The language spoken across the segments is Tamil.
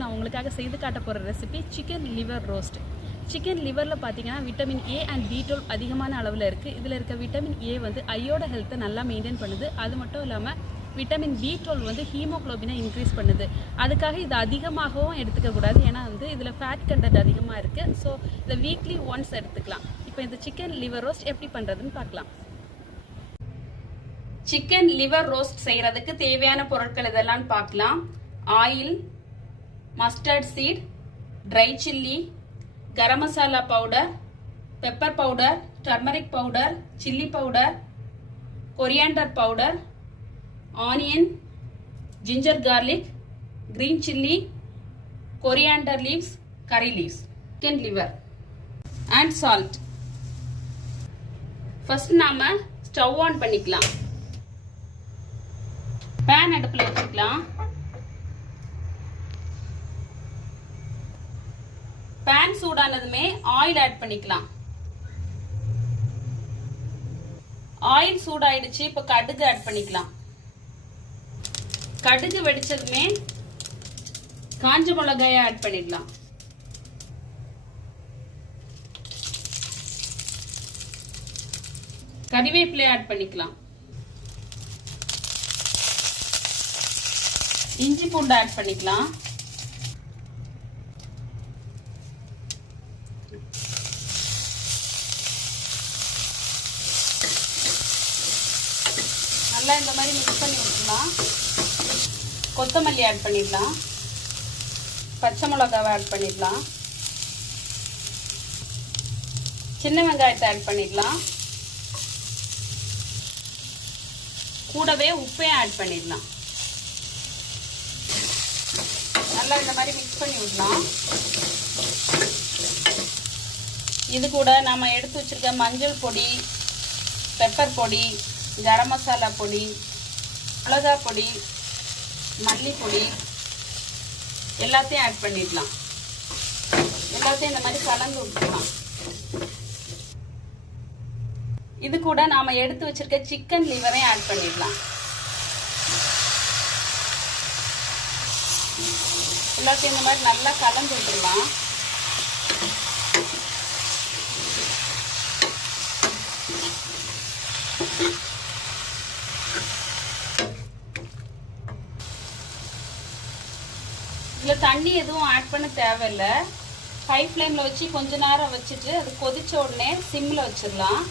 நான் உங்களுக்காக செய்து காட்ட போகிற recipe chicken liver roast. Chicken லிவரில் பார்த்தீங்கன்னா விட்டமின் ஏ அண்ட் பி12 அதிகமான அளவில் இருக்குது. இதில் இருக்க விட்டமின் ஏ வந்து ஐயோட ஹெல்த்தை நல்லா மெயின்டைன் பண்ணுது. அது மட்டும் இல்லாமல் விட்டமின் பி12 வந்து ஹீமோக்ளோபினை இன்க்ரீஸ் பண்ணுது. அதுக்காக இது அதிகமாகவும் எடுத்துக்கக்கூடாது, ஏன்னா வந்து இதில் ஃபேட் கண்டென்ட் அதிகமாக இருக்குது. ஸோ இதை வீக்லி ஒன்ஸ் எடுத்துக்கலாம். இப்போ இந்த சிக்கன் லிவர் ரோஸ்ட் எப்படி பண்ணுறதுன்னு பார்க்கலாம். சிக்கன் லிவர் ரோஸ்ட் செய்கிறதுக்கு தேவையான பொருட்கள் இதெல்லாம் பார்க்கலாம். Oil, mustard seed, dry chilli, garam masala powder, pepper powder, turmeric powder, chilli powder, coriander powder, onion, ginger garlic, green chilli, coriander leaves, curry leaves, chicken liver and salt. First நாம ஸ்டவ் ஆன் பண்ணிக்கலாம். பேன் அடுப்புல வச்சுக்கலாம். பேன் சூடானதுமே ஆயில் ஆட் பண்ணிக்கலாம். ஆயில் சூடாயிடுச்சு. இப்ப கடுகு ஆட் பண்ணிக்கலாம். கடுகு வெடிச்சதுமே காஞ்ச மிளகாய ஆட் பண்ணிக்கலாம். கறிவேப்பிலை ஆட் பண்ணிக்கலாம். இஞ்சி பூண்டு ஆட் பண்ணிக்கலாம். நல்லா இந்த மாதிரி மிக்ஸ் பண்ணி விட்டுலாம். கொத்தமல்லி ஆட் பண்ணிடலாம். பச்சை மிளகாவை ஆட் பண்ணிடலாம். சின்ன வெங்காயத்தை ஆட் பண்ணிடலாம். கூடவே உப்பையும் ஆட் பண்ணிடலாம். நல்லா இந்த மாதிரி மிக்ஸ் பண்ணி விடலாம். இது கூட நாம எடுத்து வச்சிருக்க மஞ்சள் பொடி, பெப்பர் பொடி, கரம் மசாலா பொடி, மிளகா பொடி, மல்லிப்பொடி எல்லாத்தையும் ஆட் பண்ணிடலாம். எல்லாத்தையும் இந்த மாதிரி கலந்து விட்டுக்கலாம். இது கூட நாம எடுத்து வச்சிருக்க சிக்கன் லிவரையும் ஆட் பண்ணிடலாம். எல்லாத்தையும் இந்த மாதிரி நல்லா கலந்து விட்டுடலாம். இதுல தண்ணி எதுவும் ஆட் பண்ண தேவையில்லை. ஹை ஃப்ளேம்ல வச்சு கொஞ்ச நேரம் வச்சுட்டு அது கொதிச்ச உடனே சிம்ல வச்சிடலாம்.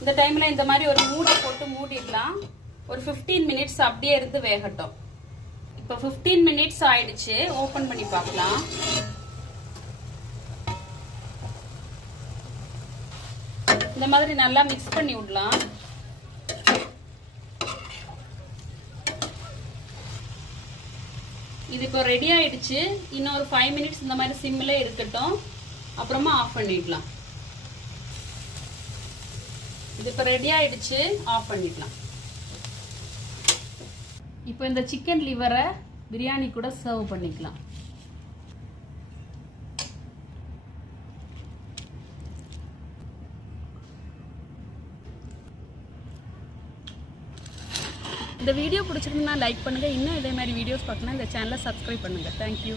இந்த டைம்ல இந்த மாதிரி ஒரு மூடி போட்டு மூடிடலாம். ஒரு 15 மினிட்ஸ் அப்படியே இருந்து வேகட்டும். இப்போ 15 மினிட்ஸ் ஆயிடுச்சு. ஓபன் பண்ணி பார்க்கலாம். இந்த மாதிரி நல்லா மிக்ஸ் பண்ணி விடலாம். இது இப்போ ரெடி ஆயிடுச்சு. இன்னும் ஒரு 5 மினிட்ஸ் இந்த மாதிரி சிம்ல இருக்கட்டும். அப்புறமா ஆஃப் பண்ணிடலாம். இது இப்போ ரெடி ஆயிடுச்சு. ஆஃப் பண்ணிடலாம். இப்போ இந்த சிக்கன் லிவரை பிரியாணி கூட சர்வ் பண்ணிக்கலாம். இந்த வீடியோ பிடிச்சிருந்தா லைக் பண்ணுங்க. இன்னும் இதே மாதிரி வீடியோஸ் பார்க்கணும் இந்த சேனலை சப்ஸ்கிரைப் பண்ணுங்க. தேங்க்யூ.